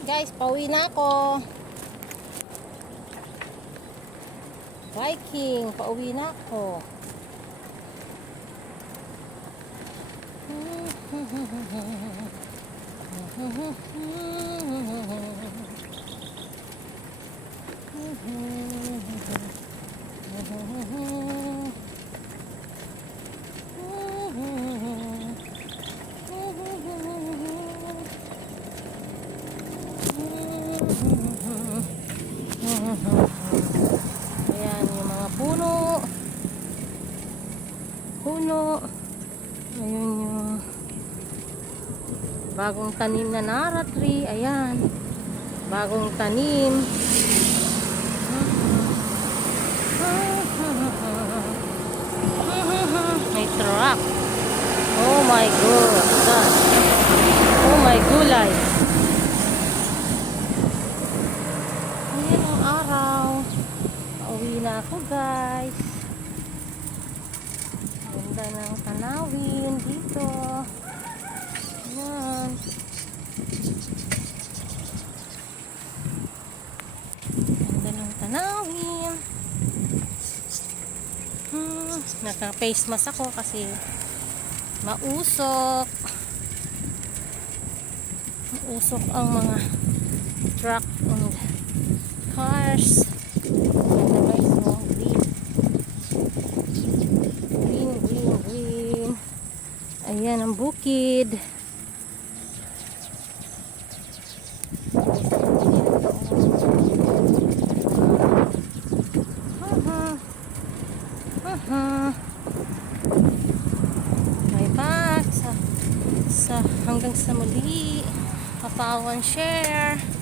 Hi guys, pauwi na ako. Viking, pauwi na ako. Ayan yung mga puno. Ayun yung bagong tanim na Nara tree. Ayan. Bagong tanim. May truck. Oh my God. Oh my gulay. Ayan ang araw. Pauwi na ako guys. Ganda ng tanawin dito. Ayan. Ganda ng tanawin. Naka-face mask ako kasi mausok ang mga truck and cars. Ganda guys, oh, green. Ayan ang bukid. May back sa hanggang sa muli. Papawan share.